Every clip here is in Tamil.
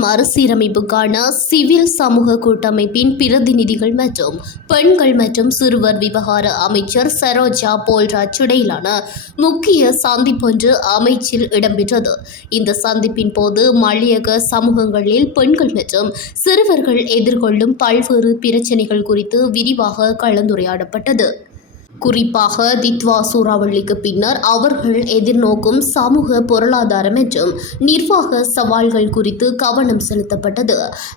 மறுசீரமைப்புக்கான சிவில் சமூக கூட்டமைப்பின் பிரதிநிதிகள் மற்றும் பெண்கள் மற்றும் சிறுவர் விவகார அமைச்சர் சரோஜா போல்ராஜ் இடையிலான முக்கிய சந்திப்பொன்று அமைச்சில் இடம்பெற்றது. இந்த சந்திப்பின் போது மலையக சமூகங்களில் பெண்கள் மற்றும் சிறுவர்கள் எதிர்கொள்ளும் பல்வேறு பிரச்சினைகள் குறித்து விரிவாக கலந்துரையாடப்பட்டது. குறிப்பாக தித்வா சூறாவளிக்கு பின்னர் அவர்கள் எதிர்நோக்கும் சமூக பொருளாதார மற்றும் நிர்வாக சவால்கள் குறித்து கவனம் செலுத்தப்பட்டது.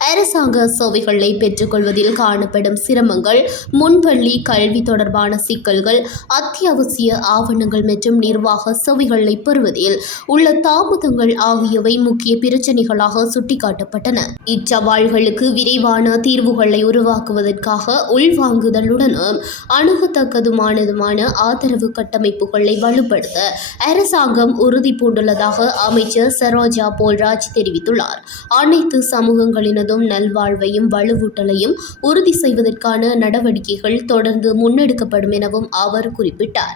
அரசாங்க சேவைகளை பெற்றுக்கொள்வதில் காணப்படும் சிரமங்கள், முன்பள்ளி கல்வி தொடர்பான சிக்கல்கள், அத்தியாவசிய ஆவணங்கள் மற்றும் நிர்வாக சேவைகளை பெறுவதில் உள்ள தாமதங்கள் ஆகியவை முக்கிய பிரச்சினைகளாக சுட்டிக்காட்டப்பட்டன. இச்சவால்களுக்கு விரைவான தீர்வுகளை உருவாக்குவதற்காக உள்வாங்குதலுடனும் அணுகத்தக்கதுமான ஆதரவு கட்டமைப்புகளை வலுப்படுத்த அரசாங்கம் உறுதி பூண்டுள்ளதாக அமைச்சர் சரோஜா போல்ராஜ் தெரிவித்துள்ளார். அனைத்து சமூகங்களினதும் நல்வாழ்வையும் வலுவூட்டலையும் உறுதி செய்வதற்கான நடவடிக்கைகள் தொடர்ந்து முன்னெடுக்கப்படும் எனவும் அவர் குறிப்பிட்டார்.